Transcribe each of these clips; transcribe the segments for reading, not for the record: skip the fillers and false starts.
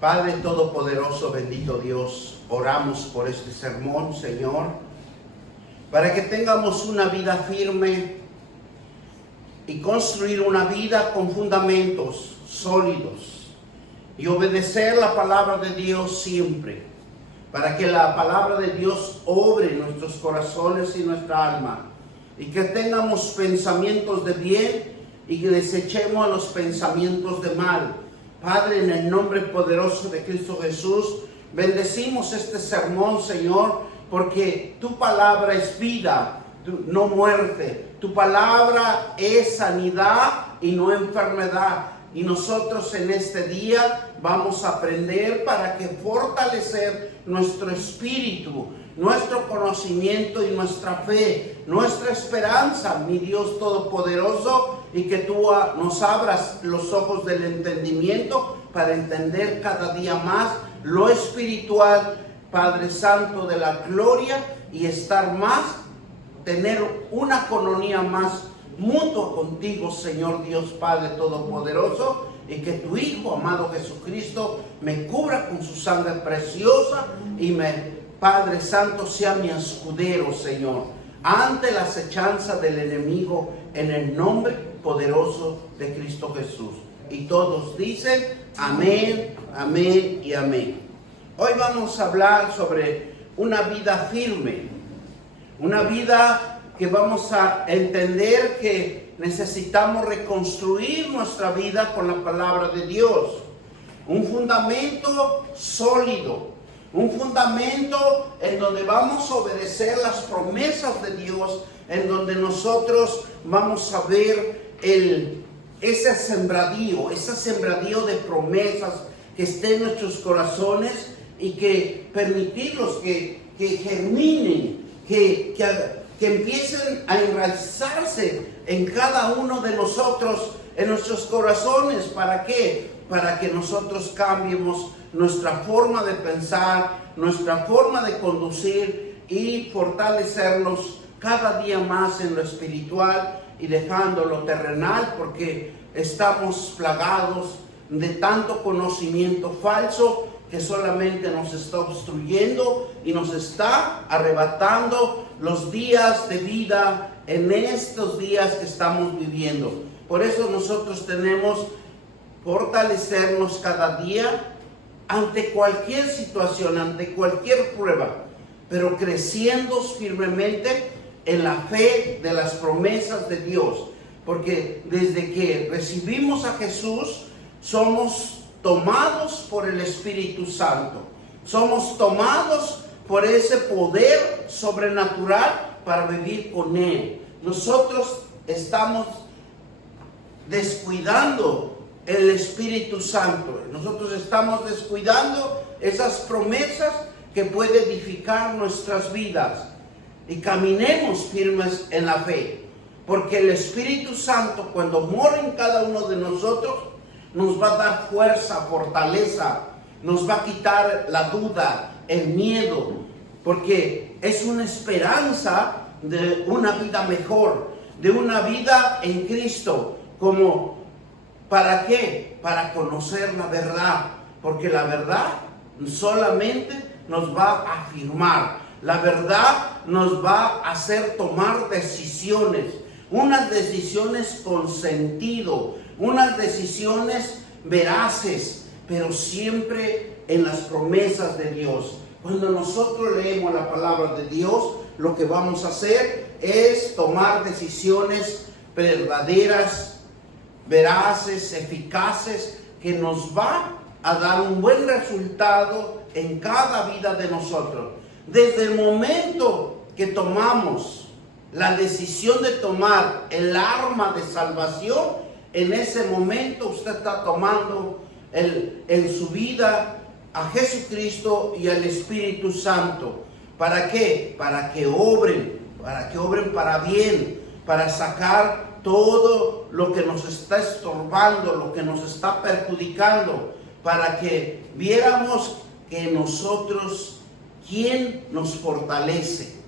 Padre Todopoderoso, bendito Dios, oramos por este sermón, Señor, para que tengamos una vida firme y construir una vida con fundamentos sólidos y obedecer la palabra de Dios siempre, para que la palabra de Dios obre en nuestros corazones y nuestra alma, y que tengamos pensamientos de bien y que desechemos los pensamientos de mal. Padre, en el nombre poderoso de Cristo Jesús, bendecimos este sermón, Señor, porque tu palabra es vida, no muerte. Tu palabra es sanidad y no enfermedad. Y nosotros en este día vamos a aprender para que fortalecer nuestro espíritu, nuestro conocimiento y nuestra fe, nuestra esperanza, mi Dios Todopoderoso, y que tú nos abras los ojos del entendimiento para entender cada día más lo espiritual, Padre Santo de la gloria, y estar más, tener una comunión más mutua contigo, Señor Dios Padre Todopoderoso, y que tu Hijo amado Jesucristo me cubra con su sangre preciosa y Padre Santo, sea mi escudero, Señor, ante la acechanza del enemigo, en el nombre poderoso de Cristo Jesús. Y todos dicen amén, amén y amén. Hoy vamos a hablar sobre una vida firme, una vida que vamos a entender que necesitamos reconstruir nuestra vida con la palabra de Dios. Un fundamento sólido, un fundamento en donde vamos a obedecer las promesas de Dios, en donde nosotros vamos a ver ese sembradío de promesas que esté en nuestros corazones y que permitirlos que germinen, que empiecen a enraizarse en cada uno de nosotros, en nuestros corazones. ¿Para qué? Para que nosotros cambiemos nuestra forma de pensar, nuestra forma de conducir y fortalecernos cada día más en lo espiritual y dejando lo terrenal, porque estamos plagados de tanto conocimiento falso que solamente nos está obstruyendo y nos está arrebatando los días de vida en estos días que estamos viviendo. Por eso nosotros tenemos fortalecernos cada día ante cualquier situación, ante cualquier prueba, pero creciendo firmemente en la fe de las promesas de Dios, porque desde que recibimos a Jesús somos tomados por el Espíritu Santo, somos tomados por ese poder sobrenatural para vivir con Él. Nosotros estamos descuidando el Espíritu Santo, nosotros estamos descuidando esas promesas que puede edificar nuestras vidas. Y caminemos firmes en la fe, porque el Espíritu Santo, cuando mora en cada uno de nosotros, nos va a dar fuerza, fortaleza, nos va a quitar la duda, el miedo, porque es una esperanza de una vida mejor, de una vida en Cristo. Como, ¿para qué? Para conocer la verdad, porque la verdad solamente nos va a afirmar. La verdad nos va a hacer tomar decisiones, unas decisiones con sentido, unas decisiones veraces, pero siempre en las promesas de Dios. Cuando nosotros leemos la palabra de Dios, lo que vamos a hacer es tomar decisiones verdaderas, veraces, eficaces, que nos va a dar un buen resultado en cada vida de nosotros. Desde el momento que tomamos la decisión de tomar el arma de salvación, en ese momento usted está tomando en su vida a Jesucristo y al Espíritu Santo. ¿Para qué? Para que obren para bien, para sacar todo lo que nos está estorbando, lo que nos está perjudicando, para que viéramos que nosotros, ¿quién nos fortalece?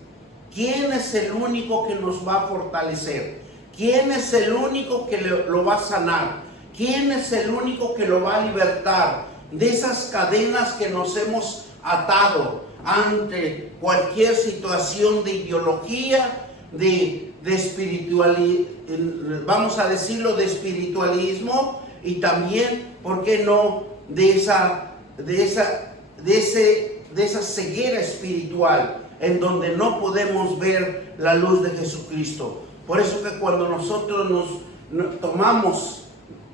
¿Quién es el único que nos va a fortalecer? ¿Quién es el único que lo va a sanar? ¿Quién es el único que lo va a libertar? de esas cadenas que nos hemos atado ante cualquier situación de ideología, de espiritualidad, vamos a decirlo, de espiritualismo, y también, ¿por qué no?, de esa ceguera espiritual en donde no podemos ver la luz de Jesucristo. Por eso que cuando nosotros nos tomamos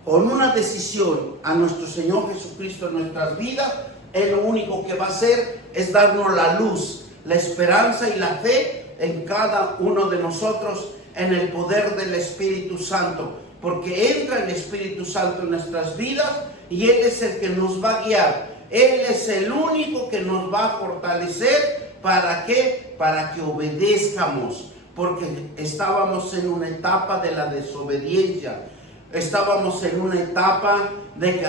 con una decisión a nuestro Señor Jesucristo en nuestras vidas, Él lo único que va a hacer es darnos la luz, la esperanza y la fe en cada uno de nosotros, en el poder del Espíritu Santo, porque entra el Espíritu Santo en nuestras vidas y Él es el que nos va a guiar. Él es el único que nos va a fortalecer. ¿Para qué? Para que obedezcamos, porque estábamos en una etapa de la desobediencia. Estábamos en una etapa de que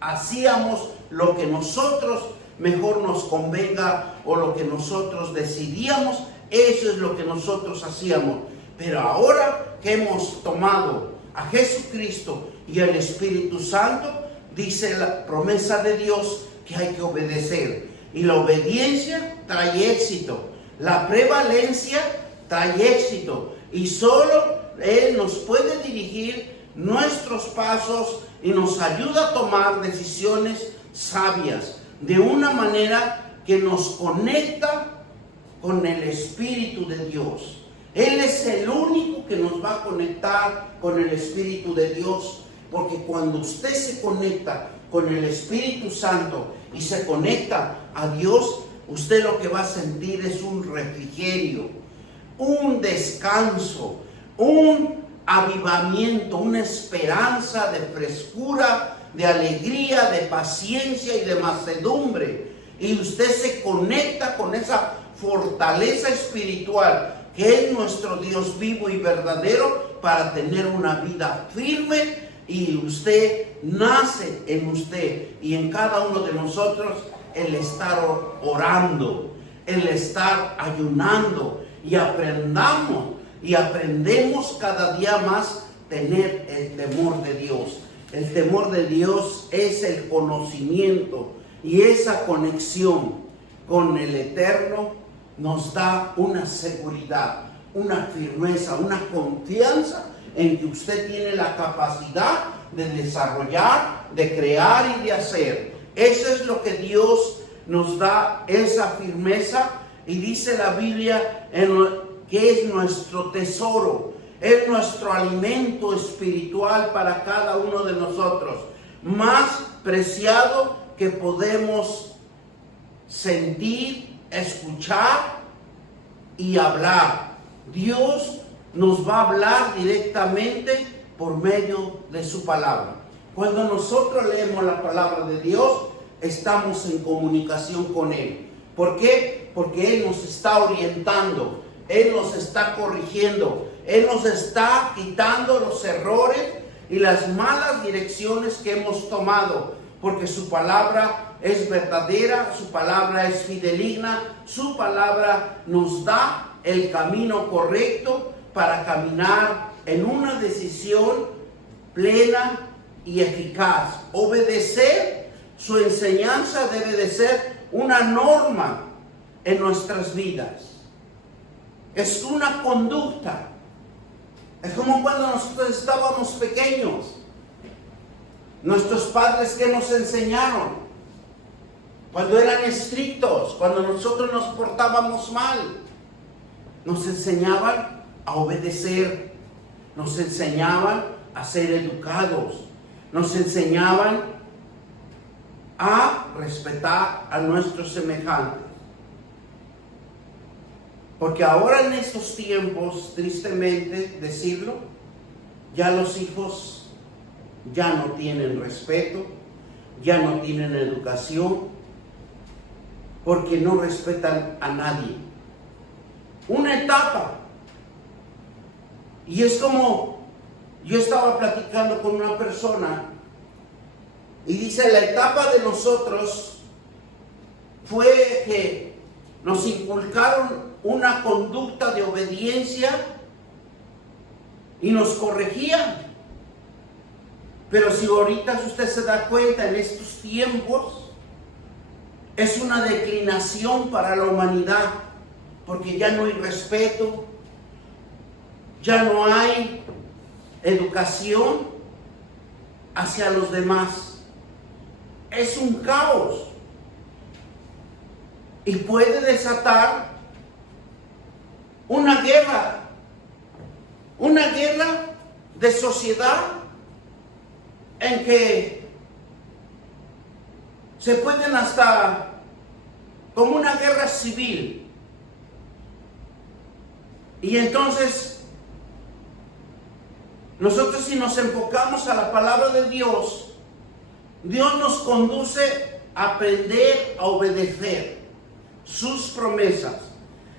hacíamos lo que nosotros mejor nos convenga, o lo que nosotros decidíamos, eso es lo que nosotros hacíamos. Pero ahora que hemos tomado a Jesucristo y al Espíritu Santo, dice la promesa de Dios que hay que obedecer. Y la obediencia trae éxito. La prevalencia trae éxito. Y solo Él nos puede dirigir nuestros pasos y nos ayuda a tomar decisiones sabias, de una manera que nos conecta con el Espíritu de Dios. Él es el único que nos va a conectar con el Espíritu de Dios, porque cuando usted se conecta con el Espíritu Santo y se conecta a Dios, usted lo que va a sentir es un refrigerio, un descanso, un avivamiento, una esperanza de frescura, de alegría, de paciencia y de mansedumbre. Y usted se conecta con esa fortaleza espiritual que es nuestro Dios vivo y verdadero, para tener una vida firme. Y usted nace en usted y en cada uno de nosotros el estar orando, el estar ayunando, y aprendemos cada día más tener el temor de Dios. El temor de Dios es el conocimiento, y esa conexión con el Eterno nos da una seguridad, una firmeza, una confianza en que usted tiene la capacidad de desarrollar, de crear y de hacer. Eso es lo que Dios nos da, esa firmeza. Y dice la Biblia que es nuestro tesoro, es nuestro alimento espiritual para cada uno de nosotros, más preciado que podemos sentir, escuchar y hablar. Dios nos va a hablar directamente por medio de su palabra. Cuando nosotros leemos la palabra de Dios, estamos en comunicación con Él. ¿Por qué? Porque Él nos está orientando, Él nos está corrigiendo, Él nos está quitando los errores y las malas direcciones que hemos tomado, porque su palabra es verdadera, su palabra es fidedigna, su palabra nos da el camino correcto para caminar en una decisión plena y eficaz. Obedecer su enseñanza debe de ser una norma en nuestras vidas. Es una conducta. Es como cuando nosotros estábamos pequeños. Nuestros padres, ¿qué nos enseñaron? Cuando eran estrictos, cuando nosotros nos portábamos mal, nos enseñaban a obedecer, nos enseñaban a ser educados, nos enseñaban a respetar a nuestros semejantes. Porque ahora en estos tiempos, tristemente decirlo, ya los hijos ya no tienen respeto, ya no tienen educación, porque no respetan a nadie. Una etapa. Y es como, yo estaba platicando con una persona y dice, la etapa de nosotros fue que nos inculcaron una conducta de obediencia y nos corregían. Pero si ahorita usted se da cuenta, en estos tiempos es una declinación para la humanidad, porque ya no hay respeto, ya no hay educación hacia los demás. Es un caos y puede desatar una guerra de sociedad en que se pueden hasta como una guerra civil. Y entonces nosotros, si nos enfocamos a la palabra de Dios, Dios nos conduce a aprender a obedecer sus promesas.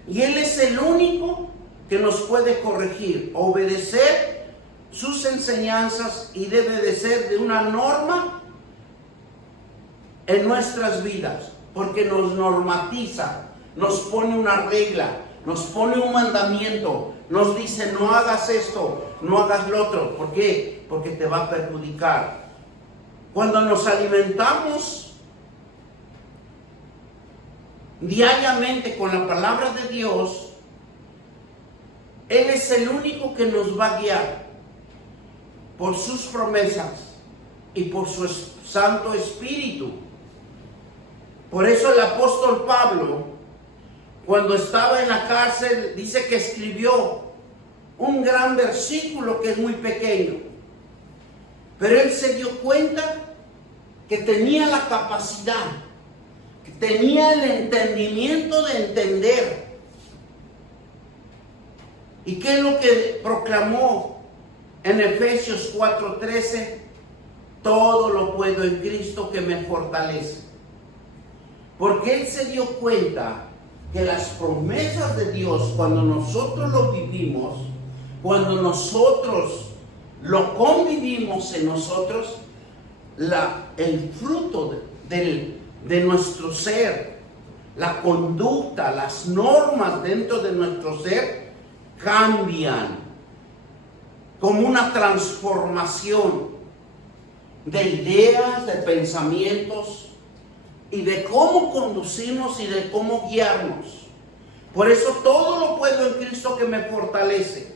Y Él es el único que nos puede corregir, obedecer sus enseñanzas, y debe de ser de una norma en nuestras vidas, porque nos normatiza, nos pone una regla, nos pone un mandamiento, nos dice no hagas esto, no hagas lo otro. ¿Por qué? Porque te va a perjudicar. Cuando nos alimentamos diariamente con la palabra de Dios, Él es el único que nos va a guiar por sus promesas y por su Santo Espíritu. Por eso el apóstol Pablo, cuando estaba en la cárcel, dice que escribió un gran versículo que es muy pequeño, pero él se dio cuenta que tenía la capacidad, que tenía el entendimiento de entender. ¿Y qué es lo que proclamó en Efesios 4:13? Todo lo puedo en Cristo que me fortalece. Porque él se dio cuenta que las promesas de Dios, cuando nosotros lo vivimos, cuando nosotros lo convivimos en nosotros, el fruto de nuestro ser, la conducta, las normas dentro de nuestro ser cambian, como una transformación de ideas, de pensamientos y de cómo conducirnos y de cómo guiarnos. Por eso todo lo puedo en Cristo que me fortalece.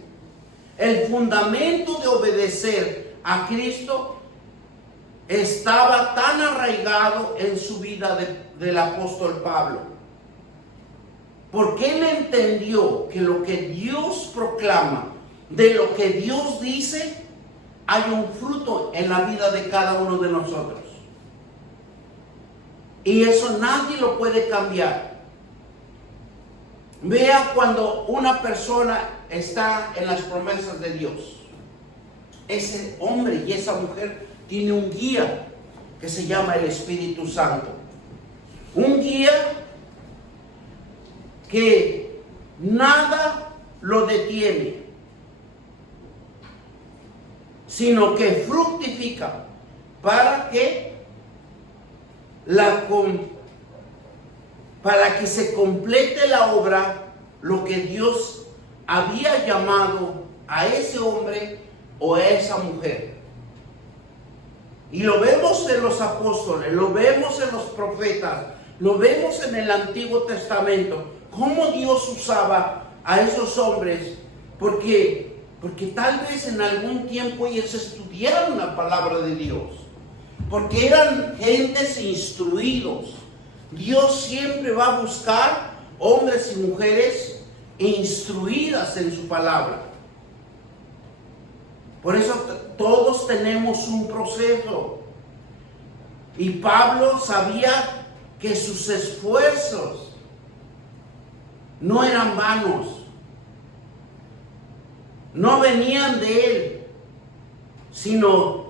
El fundamento de obedecer a Cristo estaba tan arraigado en su vida del apóstol Pablo, porque él entendió que lo que Dios proclama, de lo que Dios dice, hay un fruto en la vida de cada uno de nosotros. Y eso nadie lo puede cambiar. Vea cuando una persona está en las promesas de Dios. Ese hombre y esa mujer tiene un guía que se llama el Espíritu Santo. Un guía que nada lo detiene, sino que fructifica para que se complete la obra, lo que Dios había llamado a ese hombre o a esa mujer. Y lo vemos en los apóstoles, lo vemos en los profetas, lo vemos en el Antiguo Testamento, cómo Dios usaba a esos hombres, porque tal vez en algún tiempo ellos estudiaron la palabra de Dios, porque eran gentes instruidos. Dios siempre va a buscar hombres y mujeres instruidas en su palabra. Por eso todos tenemos un proceso. Y Pablo sabía que sus esfuerzos no eran vanos, no venían de él, sino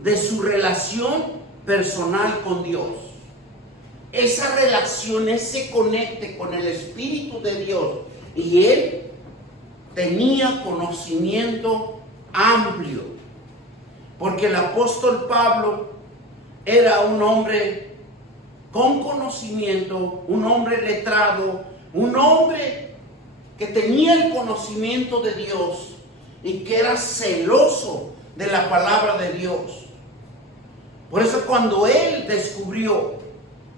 de su relación personal con Dios. Esa relación, ese conecte con el Espíritu de Dios. Y él tenía conocimiento amplio, porque el apóstol Pablo era un hombre con conocimiento, un hombre letrado, un hombre que tenía el conocimiento de Dios y que era celoso de la palabra de Dios. cuando él descubrió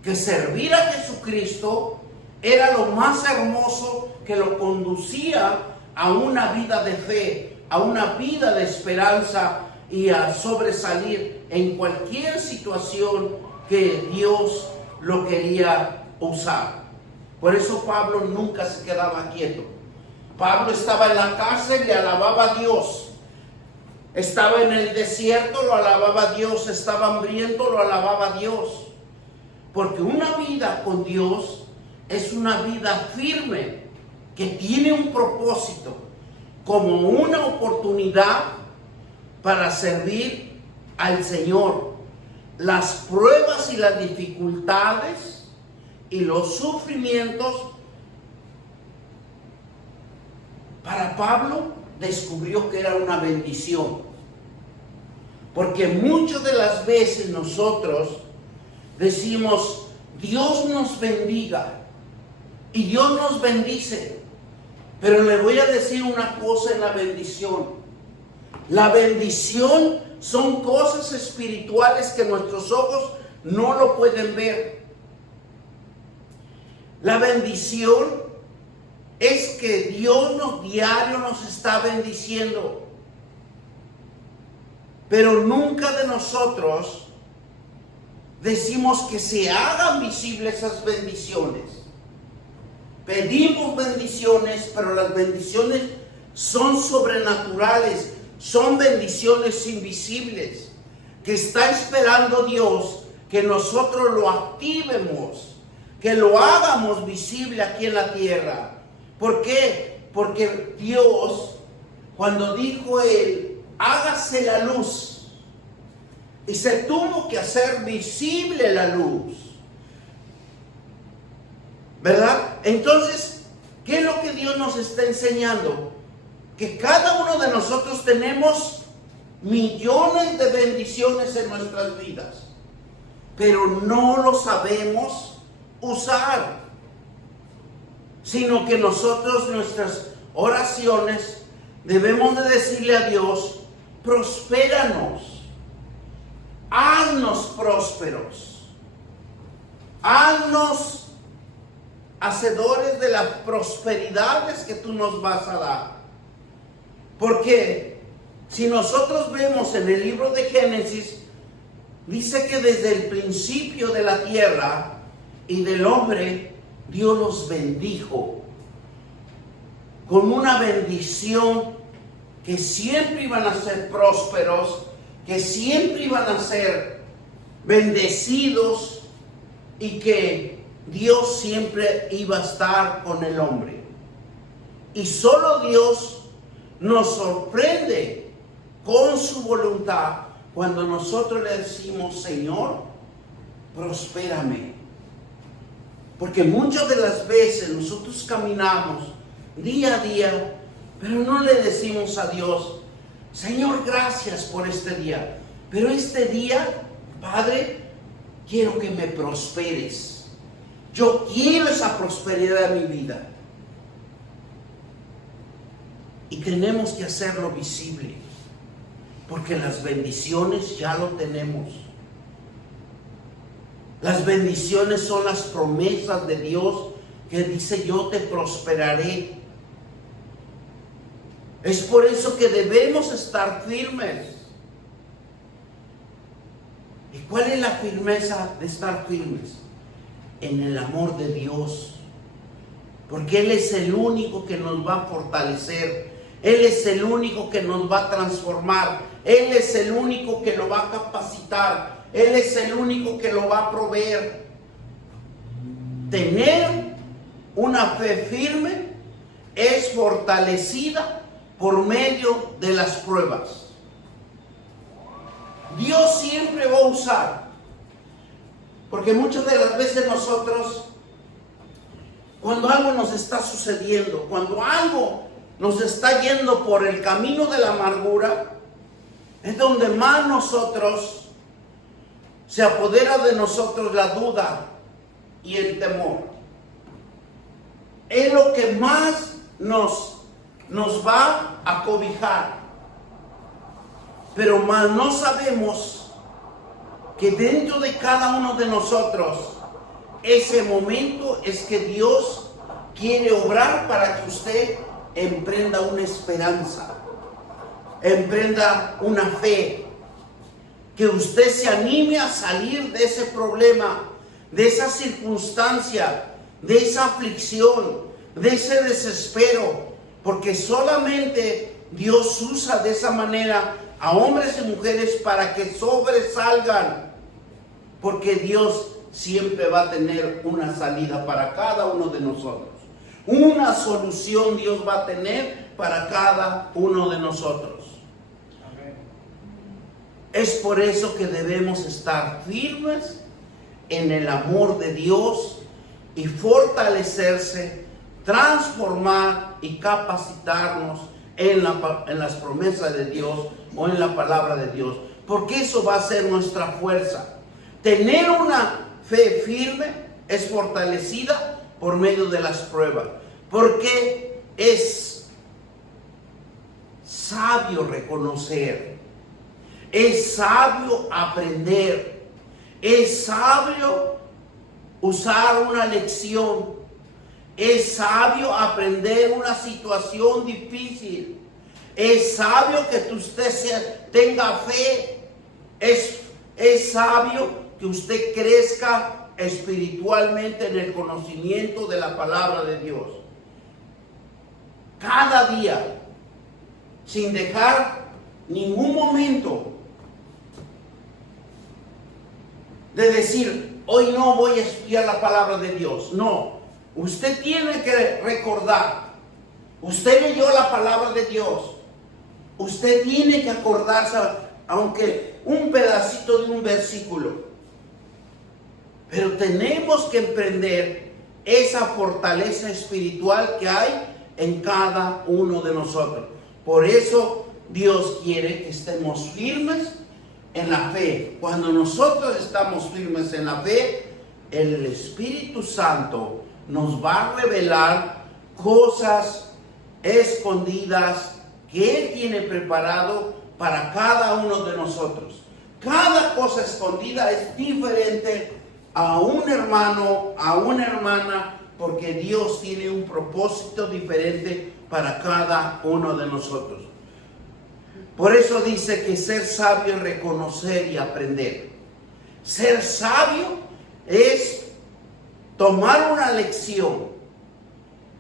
que servir a Jesucristo era lo más hermoso que lo conducía a una vida de fe, a una vida de esperanza y a sobresalir en cualquier situación que Dios lo quería usar. Por eso Pablo nunca se quedaba quieto. Pablo estaba en la cárcel, le alababa a Dios. Estaba en el desierto, lo alababa a Dios. Estaba hambriento, lo alababa a Dios. Porque una vida con Dios es una vida firme, que tiene un propósito, como una oportunidad para servir al Señor. Las pruebas y las dificultades y los sufrimientos, para Pablo descubrió que era una bendición. Porque muchas de las veces nosotros decimos, Dios nos bendiga y Dios nos bendice. Pero le voy a decir una cosa en la bendición. La bendición son cosas espirituales que nuestros ojos no lo pueden ver. La bendición es que Dios diario nos está bendiciendo. Pero nunca de nosotros decimos que se hagan visibles esas bendiciones. Pedimos bendiciones, pero las bendiciones son sobrenaturales, son bendiciones invisibles, que está esperando Dios que nosotros lo activemos, que lo hagamos visible aquí en la tierra. ¿Por qué? Porque Dios, cuando dijo Él, hágase la luz, y se tuvo que hacer visible la luz, ¿verdad? Entonces, ¿qué es lo que Dios nos está enseñando? Que cada uno de nosotros tenemos millones de bendiciones en nuestras vidas, pero no lo sabemos usar, sino que nosotros, nuestras oraciones, debemos de decirle a Dios, prospéranos, haznos prósperos, haznos hacedores de las prosperidades que tú nos vas a dar. Porque si nosotros vemos en el libro de Génesis, dice que desde el principio de la tierra y del hombre, Dios los bendijo con una bendición, que siempre iban a ser prósperos, que siempre iban a ser bendecidos, y que Dios siempre iba a estar con el hombre. Y solo Dios nos sorprende con su voluntad cuando nosotros le decimos, Señor, prospérame. Porque muchas de las veces nosotros caminamos día a día, pero no le decimos a Dios, Señor, gracias por este día. Pero este día, Padre, quiero que me prosperes. Yo quiero esa prosperidad en mi vida. Y tenemos que hacerlo visible, porque las bendiciones ya lo tenemos. Las bendiciones son las promesas de Dios que dice, yo te prosperaré. Es por eso que debemos estar firmes. ¿Y cuál es la firmeza de estar firmes? En el amor de Dios. Porque Él es el único que nos va a fortalecer. Él es el único que nos va a transformar. Él es el único que lo va a capacitar. Él es el único que lo va a proveer. Tener una fe firme es fortalecida por medio de las pruebas. Dios siempre va a usar, porque muchas de las veces nosotros, cuando algo nos está sucediendo, cuando algo nos está yendo por el camino de la amargura, es donde más nosotros se apodera de nosotros la duda y el temor. Es lo que más nos va a cobijar. Pero más no sabemos que dentro de cada uno de nosotros, ese momento es que Dios quiere obrar para que usted emprenda una esperanza, emprenda una fe, que usted se anime a salir de ese problema, de esa circunstancia, de esa aflicción, de ese desespero, porque solamente Dios usa de esa manera a hombres y mujeres para que sobresalgan, porque Dios siempre va a tener una salida para cada uno de nosotros. Una solución Dios va a tener para cada uno de nosotros. Amén. Es por eso que debemos estar firmes en el amor de Dios y fortalecerse, transformar y capacitarnos en las promesas de Dios o en la palabra de Dios, porque eso va a ser nuestra fuerza. Tener una fe firme es fortalecida por medio de las pruebas, porque es sabio reconocer, es sabio aprender, es sabio usar una lección, es sabio aprender una situación difícil, es sabio que usted tenga fe, es sabio que usted crezca espiritualmente en el conocimiento de la palabra de Dios. Cada día, sin dejar ningún momento de decir, hoy no voy a estudiar la palabra de Dios. No, usted tiene que recordar, usted leyó la palabra de Dios, usted tiene que acordarse, aunque un pedacito de un versículo. Pero tenemos que emprender esa fortaleza espiritual que hay en cada uno de nosotros. Por eso Dios quiere que estemos firmes en la fe. Cuando nosotros estamos firmes en la fe, el Espíritu Santo nos va a revelar cosas escondidas que Él tiene preparado para cada uno de nosotros. Cada cosa escondida es diferente a un hermano, a una hermana, porque Dios tiene un propósito diferente para cada uno de nosotros. Por eso dice que ser sabio es reconocer y aprender. Ser sabio es tomar una lección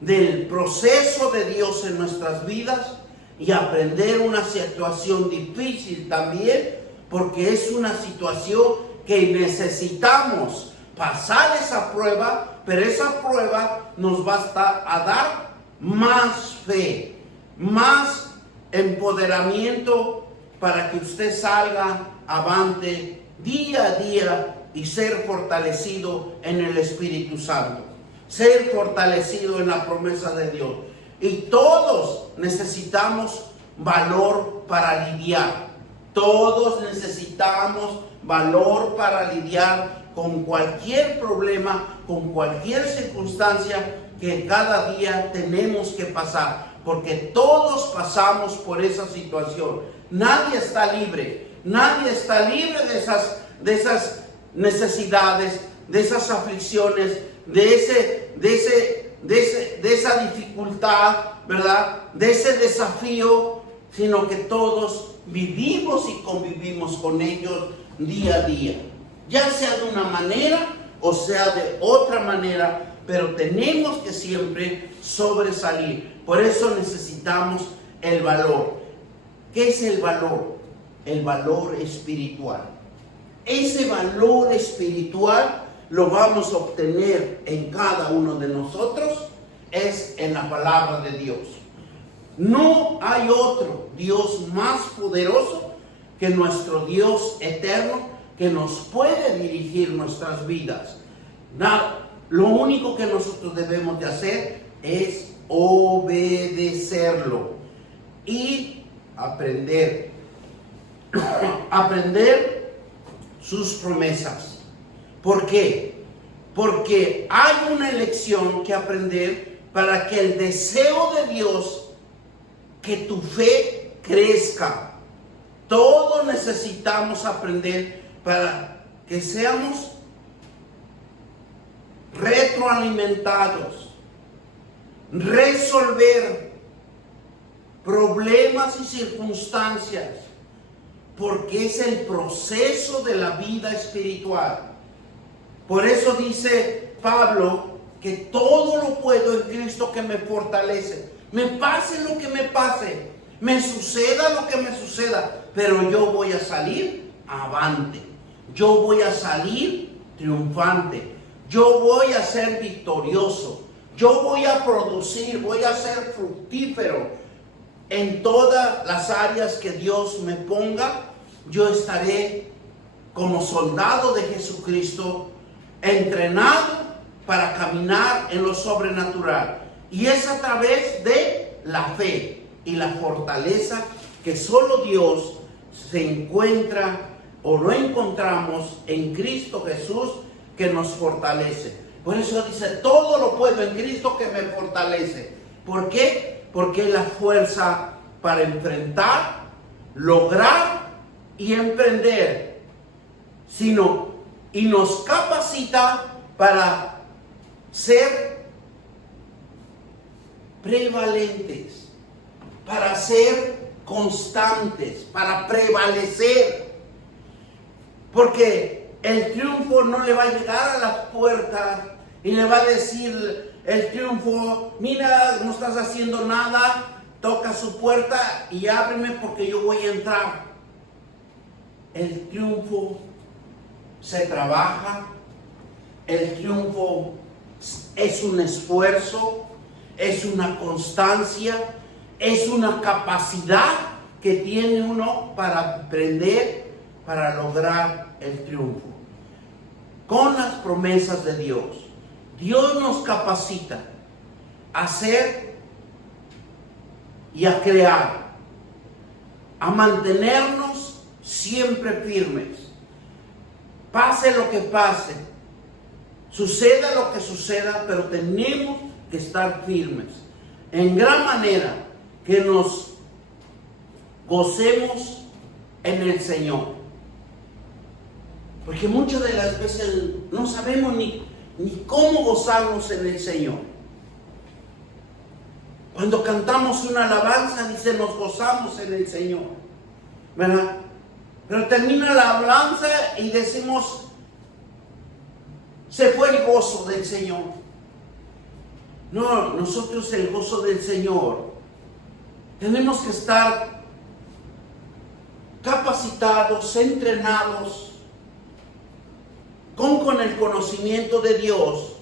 del proceso de Dios en nuestras vidas y aprender una situación difícil también, porque es una situación que necesitamos pasar esa prueba, pero esa prueba nos va a dar más fe, más empoderamiento para que usted salga avante día a día y ser fortalecido en el Espíritu Santo, ser fortalecido en la promesa de Dios. Y todos necesitamos valor para lidiar, todos necesitamos valor para lidiar con cualquier problema, con cualquier circunstancia que cada día tenemos que pasar, porque todos pasamos por esa situación. Nadie está libre de esas necesidades, de esas aflicciones, de esa dificultad, ¿verdad? De ese desafío, sino que todos vivimos y convivimos con ellos día a día, ya sea de una manera o sea de otra manera, pero tenemos que siempre sobresalir. Por eso necesitamos el valor. ¿Qué es el valor? El valor espiritual. Ese valor espiritual lo vamos a obtener en cada uno de nosotros, es en la palabra de Dios. No hay otro Dios más poderoso que nuestro Dios eterno, que nos puede dirigir nuestras vidas. Lo único que nosotros debemos de hacer es obedecerlo y aprender sus promesas. ¿Por qué? Porque hay una lección que aprender para que el deseo de Dios, que tu fe crezca. Todos necesitamos aprender para que seamos retroalimentados, resolver problemas y circunstancias, porque es el proceso de la vida espiritual. Por eso dice Pablo que todo lo puedo en Cristo que me fortalece. Me pase lo que me pase, me suceda lo que me suceda, pero yo voy a salir avante, yo voy a salir triunfante, yo voy a ser victorioso, yo voy a producir, voy a ser fructífero en todas las áreas que Dios me ponga. Yo estaré como soldado de Jesucristo, entrenado para caminar en lo sobrenatural. Y es a través de la fe y la fortaleza que solo Dios se encuentra o lo encontramos en Cristo Jesús, que nos fortalece. Por eso dice, todo lo puedo en Cristo que me fortalece. ¿Por qué? Porque es la fuerza para enfrentar, lograr y emprender, y nos capacita para ser prevalentes, para ser constantes, para prevalecer. Porque el triunfo no le va a llegar a las puertas y le va a decir el triunfo, mira, no estás haciendo nada, toca su puerta y ábreme porque yo voy a entrar. El triunfo se trabaja, el triunfo es un esfuerzo, es una constancia, es una capacidad que tiene uno para aprender, para lograr el triunfo. Con las promesas de Dios, Dios nos capacita a hacer y a crear, a mantenernos siempre firmes. Pase lo que pase, suceda lo que suceda, pero tenemos que estar firmes. En gran manera que nos gocemos en el Señor. Porque muchas de las veces no sabemos ni cómo gozarnos en el Señor. Cuando cantamos una alabanza, dice, nos gozamos en el Señor, ¿verdad? Pero termina la alabanza y decimos, se fue el gozo del Señor. No, nosotros el gozo del Señor tenemos que estar capacitados, entrenados, con el conocimiento de Dios,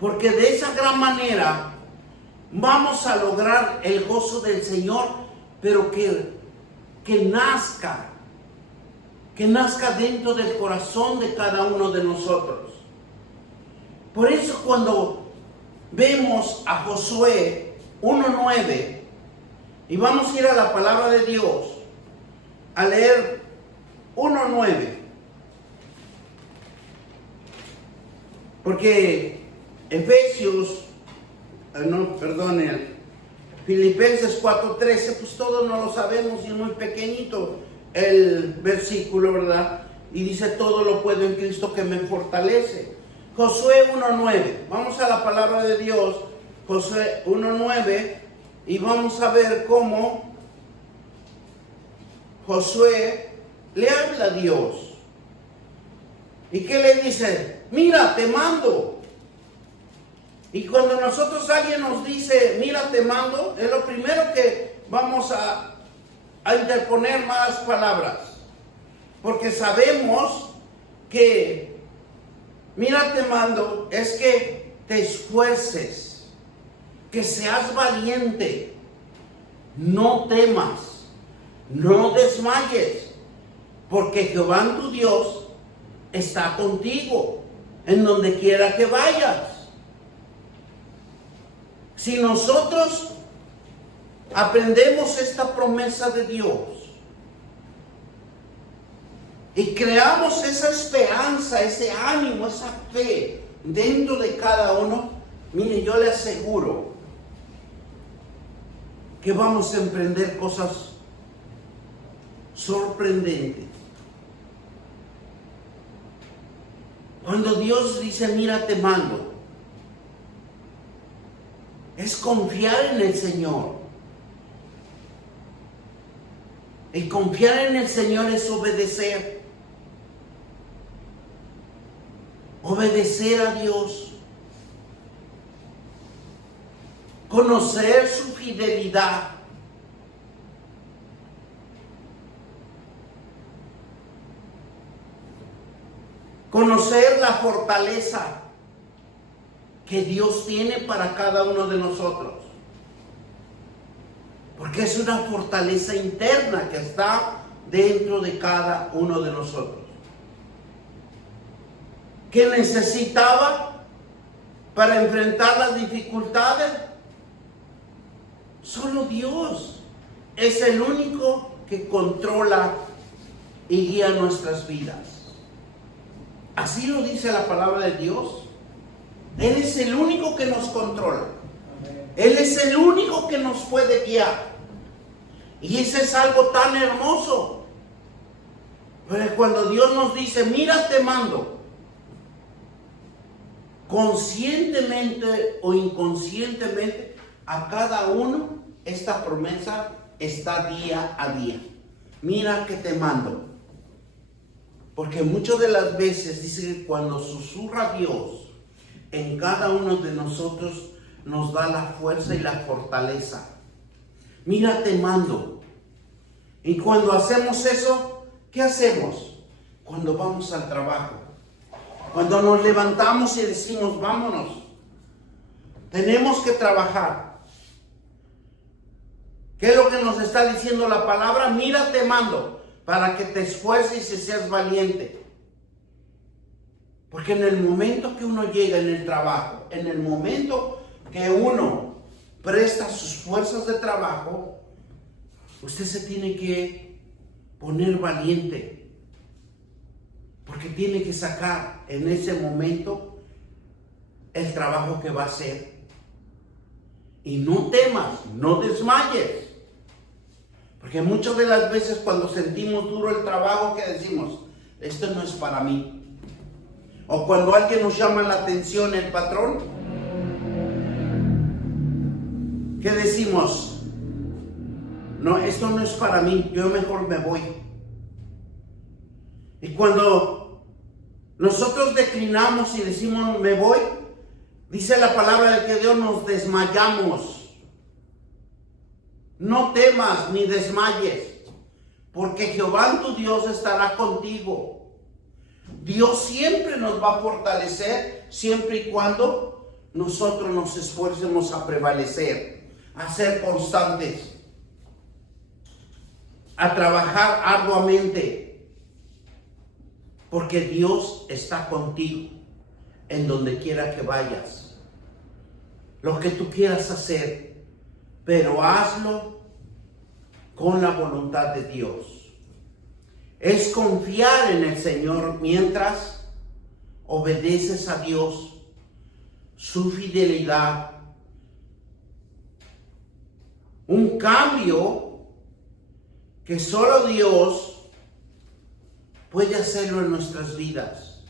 porque de esa gran manera vamos a lograr el gozo del Señor, pero que nazca dentro del corazón de cada uno de nosotros. Por eso cuando vemos a Josué 1:9, y vamos a ir a la palabra de Dios, a leer 1:9. Porque Filipenses 4:13, pues todos no lo sabemos y es muy pequeñito el versículo, ¿verdad? Y dice, todo lo puedo en Cristo que me fortalece. Josué 1:9, vamos a la palabra de Dios, Josué 1:9, y vamos a ver cómo Josué le habla a Dios. ¿Y qué le dice? Mira, te mando. Y cuando alguien nos dice, mira, te mando, es lo primero que vamos a interponer malas palabras. Porque sabemos que, mira, te mando, es que te esfuerces, que seas valiente, no temas, no desmayes, porque Jehová tu Dios está contigo en donde quiera que vayas. Si nosotros aprendemos esta promesa de Dios y creamos esa esperanza, ese ánimo, esa fe dentro de cada uno, mire, yo le aseguro que vamos a emprender cosas sorprendentes. Cuando Dios dice, mira, te mando, es confiar en el Señor. Y confiar en el Señor es obedecer. Obedecer a Dios. Conocer su fidelidad. Conocer la fortaleza que Dios tiene para cada uno de nosotros. Porque es una fortaleza interna que está dentro de cada uno de nosotros. ¿Qué necesitaba para enfrentar las dificultades? Solo Dios es el único que controla y guía nuestras vidas. Así lo dice la palabra de Dios. Él es el único que nos controla. Él es el único que nos puede guiar. Y ese es algo tan hermoso. Pero cuando Dios nos dice, mira, te mando, conscientemente o inconscientemente, a cada uno esta promesa está día a día. Mira que te mando. Porque muchas de las veces dice que cuando susurra Dios en cada uno de nosotros, nos da la fuerza y la fortaleza. Mira, te mando. Y cuando hacemos eso, ¿qué hacemos? Cuando vamos al trabajo, cuando nos levantamos y decimos, vámonos, tenemos que trabajar. ¿Qué es lo que nos está diciendo la palabra? Mira, te mando, para que te esfuerces y seas valiente. Porque en el momento que uno llega en el trabajo, en el momento que uno presta sus fuerzas de trabajo, usted se tiene que poner valiente. Porque tiene que sacar en ese momento el trabajo que va a hacer. Y no temas, no desmayes. Porque muchas de las veces cuando sentimos duro el trabajo, ¿qué decimos? Esto no es para mí. O cuando alguien nos llama la atención, el patrón, ¿qué decimos? No, esto no es para mí, yo mejor me voy. Y cuando nosotros declinamos y decimos me voy, dice la palabra de que Dios nos desmayamos. No temas ni desmayes, porque Jehová tu Dios estará contigo. Dios siempre nos va a fortalecer, siempre y cuando nosotros nos esfuercemos a prevalecer, a ser constantes, a trabajar arduamente, porque Dios está contigo en donde quiera que vayas. Lo que tú quieras hacer, pero hazlo con la voluntad de Dios. Es confiar en el Señor mientras obedeces a Dios, su fidelidad. Un cambio que solo Dios puede hacerlo en nuestras vidas.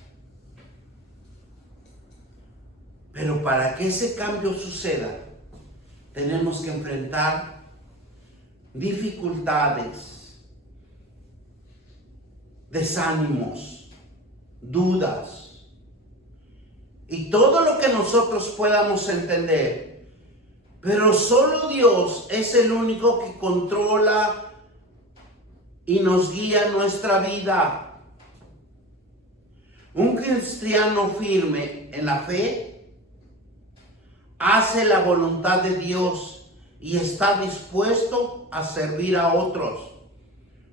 Pero para que ese cambio suceda, tenemos que enfrentar dificultades, desánimos, dudas y todo lo que nosotros podamos entender. Pero solo Dios es el único que controla y nos guía nuestra vida. Un cristiano firme en la fe hace la voluntad de Dios y está dispuesto a servir a otros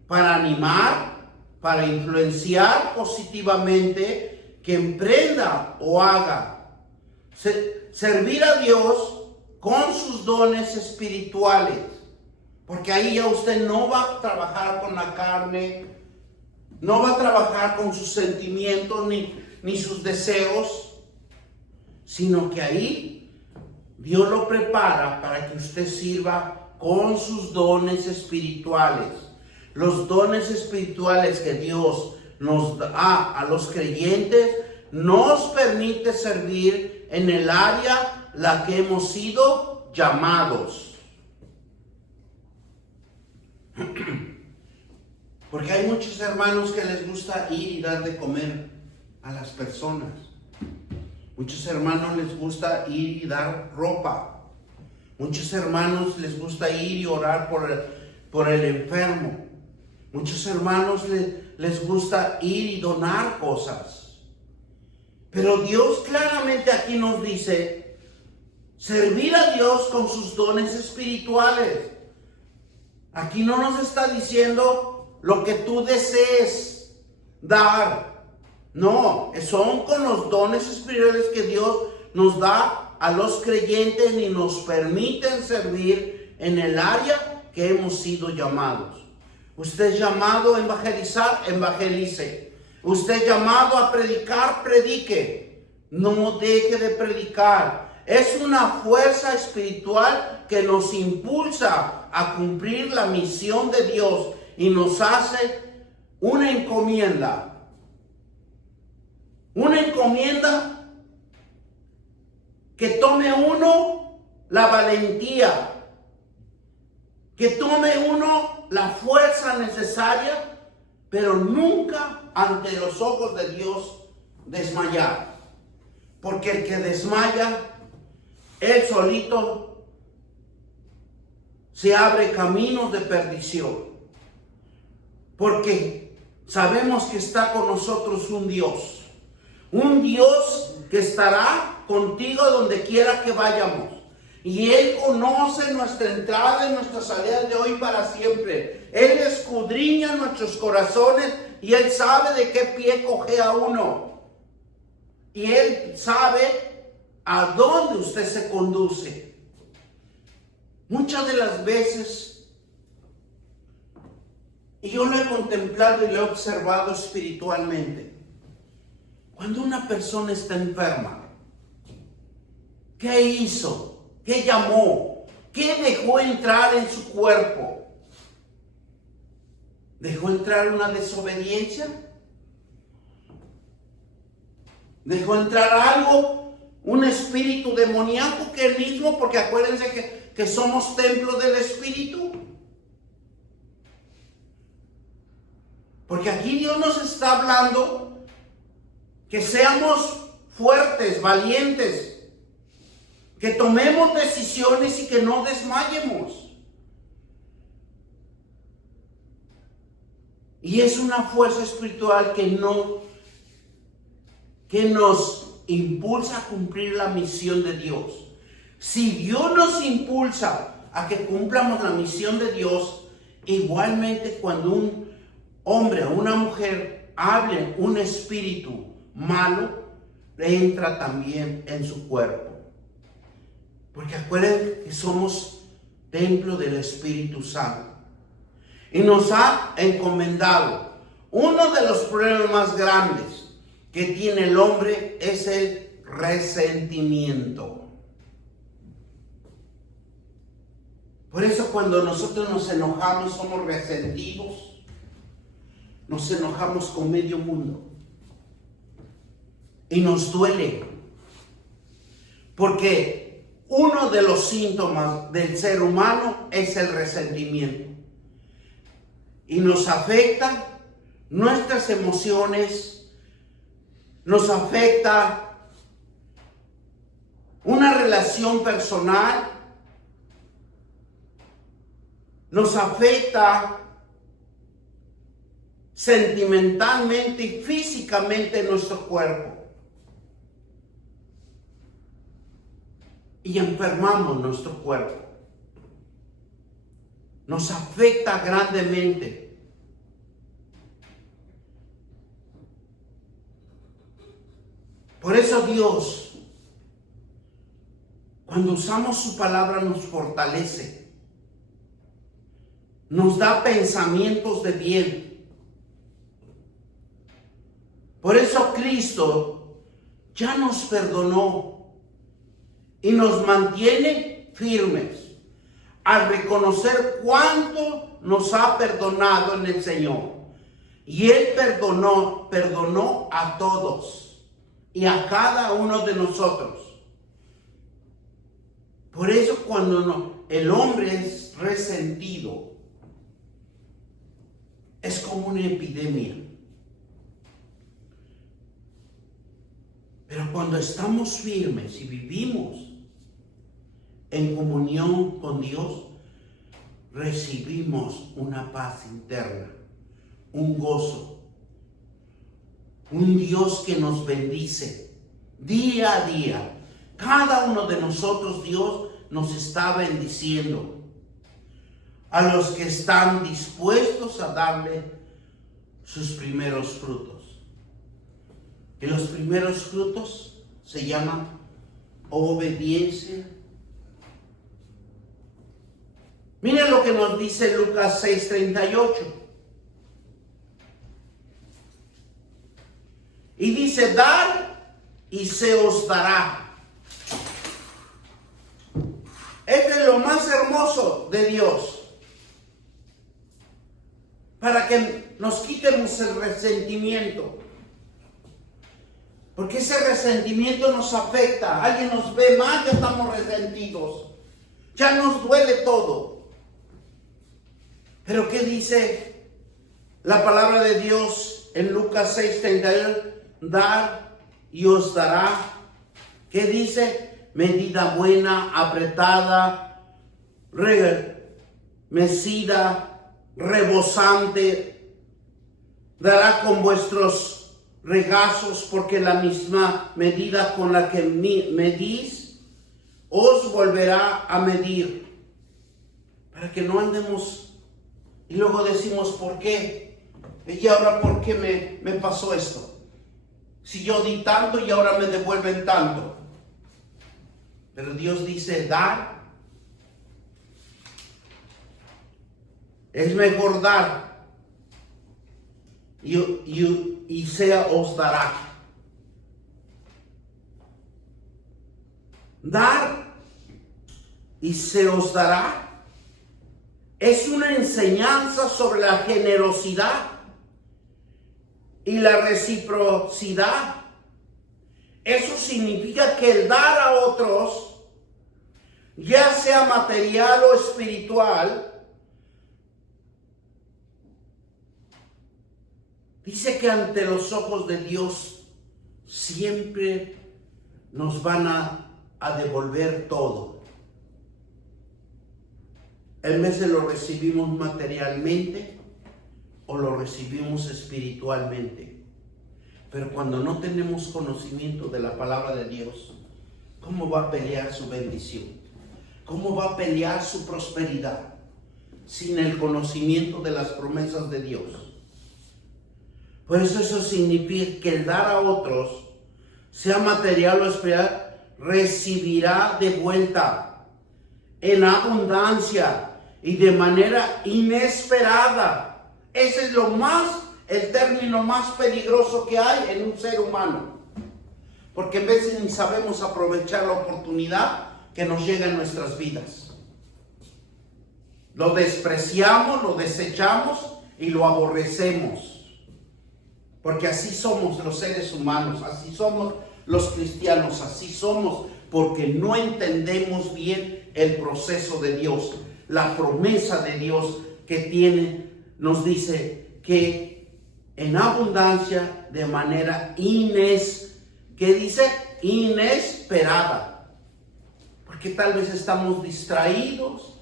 para animar, para influenciar positivamente, que emprenda o haga. Servir a Dios con sus dones espirituales. Porque ahí ya usted no va a trabajar con la carne, no va a trabajar con sus sentimientos ni sus deseos, sino que ahí Dios lo prepara para que usted sirva con sus dones espirituales. Los dones espirituales que Dios nos da a los creyentes nos permite servir en el área la que hemos sido llamados. Porque hay muchos hermanos que les gusta ir y dar de comer a las personas. Muchos hermanos les gusta ir y dar ropa. Muchos hermanos les gusta ir y orar por el enfermo. Muchos hermanos les gusta ir y donar cosas. Pero Dios claramente aquí nos dice, servir a Dios con sus dones espirituales. Aquí no nos está diciendo lo que tú desees dar. No, son con los dones espirituales que Dios nos da a los creyentes y nos permiten servir en el área que hemos sido llamados. Usted es llamado a evangelizar, evangelice. Usted es llamado a predicar, predique. No deje de predicar. Es una fuerza espiritual que nos impulsa a cumplir la misión de Dios y nos hace una encomienda. Una encomienda que tome uno la valentía, que tome uno la fuerza necesaria, pero nunca ante los ojos de Dios desmayar. Porque el que desmaya, él solito se abre caminos de perdición. Porque sabemos que está con nosotros un Dios que estará contigo donde quiera que vayamos. Y Él conoce nuestra entrada y nuestra salida de hoy para siempre. Él escudriña nuestros corazones y Él sabe de qué pie cojea uno. Y Él sabe a dónde usted se conduce. Muchas de las veces, y yo lo he contemplado y lo he observado espiritualmente, cuando una persona está enferma, ¿qué hizo? ¿Qué llamó? ¿Qué dejó entrar en su cuerpo? ¿Dejó entrar una desobediencia? ¿Dejó entrar algo? ¿Un espíritu demoníaco que él mismo? Porque acuérdense que somos templo del Espíritu. Porque aquí Dios nos está hablando que seamos fuertes, valientes, que tomemos decisiones y que no desmayemos. Y es una fuerza espiritual que nos impulsa a cumplir la misión de Dios. Si Dios nos impulsa a que cumplamos la misión de Dios, igualmente cuando un hombre o una mujer hable un espíritu malo, entra también en su cuerpo. Porque acuérdense que somos templo del Espíritu Santo. Y nos ha encomendado. Uno de los problemas más grandes que tiene el hombre es el resentimiento. Por eso cuando nosotros nos enojamos somos resentidos. Nos enojamos con medio mundo. Y nos duele. Porque uno de los síntomas del ser humano es el resentimiento. Y nos afecta nuestras emociones, nos afecta una relación personal, nos afecta sentimentalmente y físicamente nuestro cuerpo. Y enfermamos nuestro cuerpo. Nos afecta grandemente. Por eso Dios, cuando usamos su palabra, nos fortalece. Nos da pensamientos de bien. Por eso Cristo ya nos perdonó y nos mantiene firmes al reconocer cuánto nos ha perdonado en el Señor. Y Él perdonó a todos. y a cada uno de nosotros. Por eso cuando el hombre es resentido, es como una epidemia. Pero cuando estamos firmes y vivimos en comunión con Dios, recibimos una paz interna, un gozo, un Dios que nos bendice día a día. Cada uno de nosotros, Dios nos está bendiciendo. A los que están dispuestos a darle sus primeros frutos. Y los primeros frutos se llaman obediencia. Miren lo que nos dice Lucas 6:38. Y dice, dar y se os dará. Este es lo más hermoso de Dios. Para que nos quitemos el resentimiento. Porque ese resentimiento nos afecta. Alguien nos ve mal, ya estamos resentidos. Ya nos duele todo. Pero ¿qué dice la palabra de Dios en Lucas 6:31? Dar y os dará. ¿Qué dice? Medida buena, apretada, mecida, rebosante, dará con vuestros regazos, porque la misma medida con la que medís, os volverá a medir. Para que no andemos y luego decimos, ¿por qué? Y ahora, ¿por qué me pasó esto? Si yo di tanto y ahora me devuelven tanto. Pero Dios dice, dar. Es mejor dar. Y se os dará. Dar y se os dará. Es una enseñanza sobre la generosidad y la reciprocidad. Eso significa que el dar a otros, ya sea material o espiritual, dice que ante los ojos de Dios siempre nos van a devolver todo. En vez de lo recibimos materialmente o lo recibimos espiritualmente. Pero cuando no tenemos conocimiento de la palabra de Dios, ¿cómo va a pelear su bendición? ¿Cómo va a pelear su prosperidad sin el conocimiento de las promesas de Dios? Por eso significa que el dar a otros, sea material o espiritual, recibirá de vuelta en abundancia y de manera inesperada. Ese es el término más peligroso que hay en un ser humano. Porque a veces ni sabemos aprovechar la oportunidad que nos llega en nuestras vidas. Lo despreciamos, lo desechamos y lo aborrecemos. Porque así somos los seres humanos, así somos los cristianos, así somos porque no entendemos bien el proceso de Dios. La promesa de Dios que tiene, nos dice que en abundancia de manera inesperada. Porque tal vez estamos distraídos,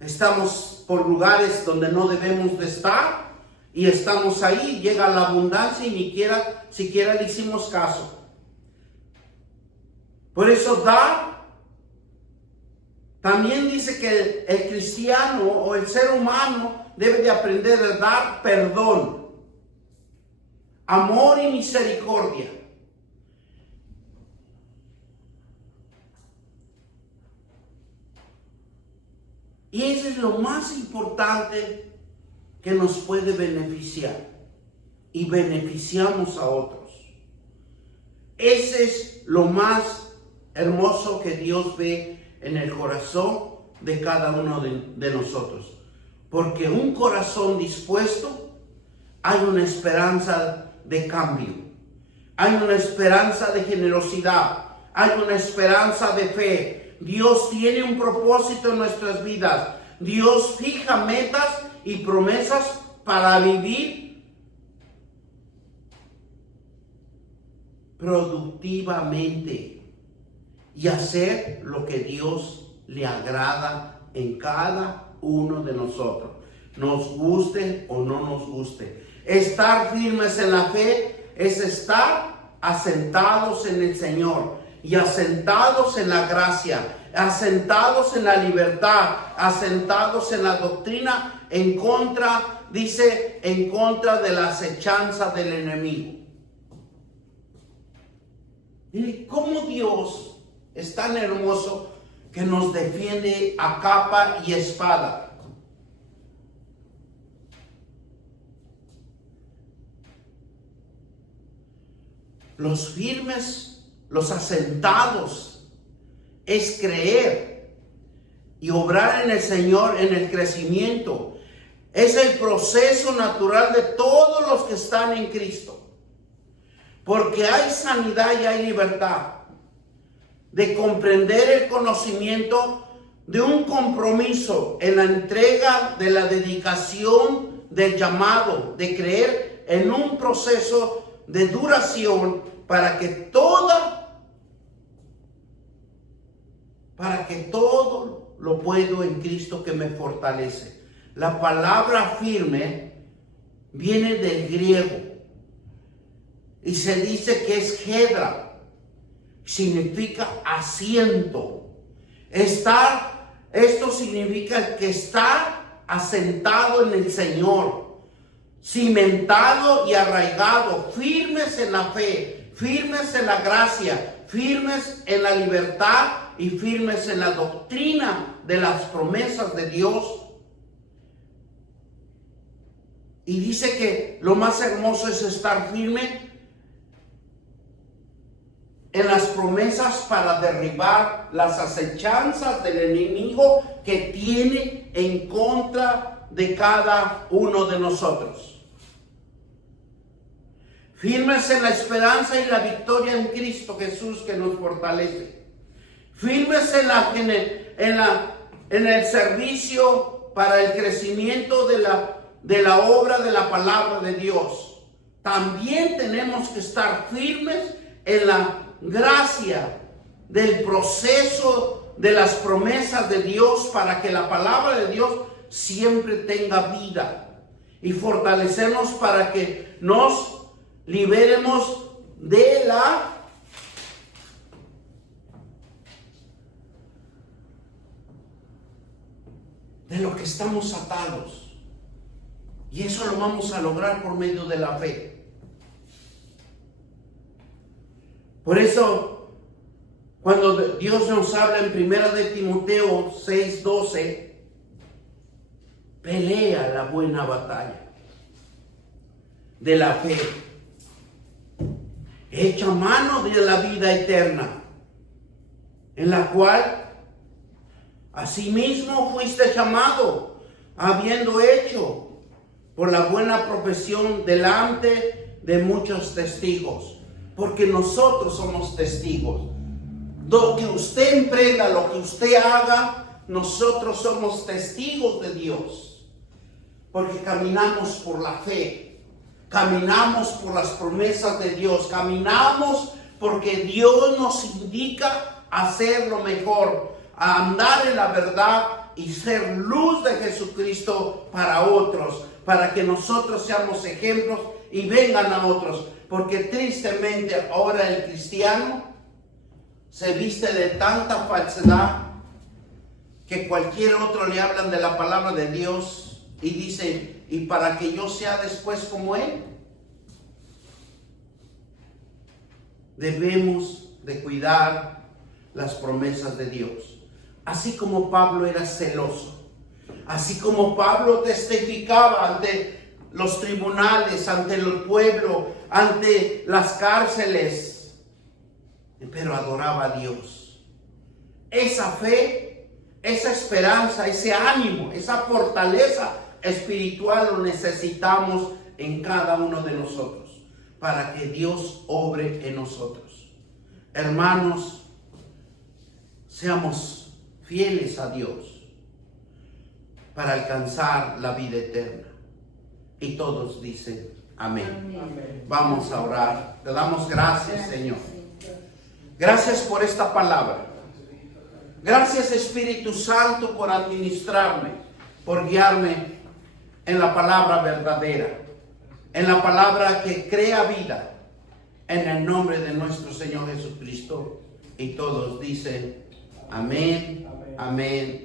estamos por lugares donde no debemos de estar y estamos ahí, llega la abundancia y ni siquiera le hicimos caso. Por eso también dice que el cristiano o el ser humano debe de aprender a dar perdón, amor y misericordia. Y eso es lo más importante que nos puede beneficiar. Y beneficiamos a otros. Ese es lo más hermoso que Dios ve en el corazón de cada uno de nosotros. Porque un corazón dispuesto, hay una esperanza de cambio. hay una esperanza de generosidad, hay una esperanza de fe. Dios tiene un propósito en nuestras vidas. Dios fija metas y promesas para vivir productivamente y hacer lo que Dios le agrada en cada uno de nosotros, nos guste o no nos guste. Estar firmes en la fe es estar asentados en el Señor y asentados en la gracia, asentados en la libertad, asentados en la doctrina, en contra de la acechanza del enemigo. Mire cómo Dios es tan hermoso que nos defiende a capa y espada. Los firmes, los asentados, es creer y obrar en el Señor en el crecimiento. Es el proceso natural de todos los que están en Cristo. Porque hay sanidad y hay libertad de comprender el conocimiento de un compromiso en la entrega de la dedicación del llamado, de creer en un proceso de duración para que todo lo puedo en Cristo que me fortalece. La palabra firme viene del griego y se dice que es hedra, significa asiento. Esto significa que está asentado en el Señor, cimentado y arraigado, firmes en la fe, firmes en la gracia, firmes en la libertad y firmes en la doctrina de las promesas de Dios. Y dice que lo más hermoso es estar firme en las promesas para derribar las acechanzas del enemigo que tiene en contra de cada uno de nosotros. Firmes en la esperanza y la victoria en Cristo Jesús que nos fortalece. Firmes en el servicio para el crecimiento de la obra de la palabra de Dios. También tenemos que estar firmes en la gracia del proceso de las promesas de Dios para que la palabra de Dios siempre tenga vida y fortalecernos para que nos liberemos de lo que estamos atados. Y eso lo vamos a lograr por medio de la fe. Por eso, cuando Dios nos habla en 1 de Timoteo 6:12, pelea la buena batalla de la fe. Echa mano de la vida eterna, en la cual asimismo fuiste llamado, habiendo hecho por la buena profesión delante de muchos testigos. Porque nosotros somos testigos. Lo que usted emprenda, lo que usted haga, nosotros somos testigos de Dios. Porque caminamos por la fe. Caminamos por las promesas de Dios. Caminamos porque Dios nos indica hacer lo mejor, a andar en la verdad y ser luz de Jesucristo para otros, para que nosotros seamos ejemplos y vengan a otros. Porque tristemente ahora el cristiano se viste de tanta falsedad que cualquier otro le hablan de la palabra de Dios y dicen, ¿y para que yo sea después como él? Debemos de cuidar las promesas de Dios. Así como Pablo era celoso, así como Pablo testificaba ante los tribunales, ante el pueblo, ante las cárceles, pero adoraba a Dios. Esa fe, esa esperanza, ese ánimo, esa fortaleza espiritual lo necesitamos en cada uno de nosotros. para que Dios obre en nosotros. Hermanos, seamos fieles a Dios para alcanzar la vida eterna. Y todos dicen amén. Amén. Vamos a orar. Te damos gracias, Señor. Gracias por esta palabra. Gracias, Espíritu Santo, por administrarme, por guiarme en la palabra verdadera, en la palabra que crea vida, en el nombre de nuestro Señor Jesucristo. Y todos dicen amén, amén.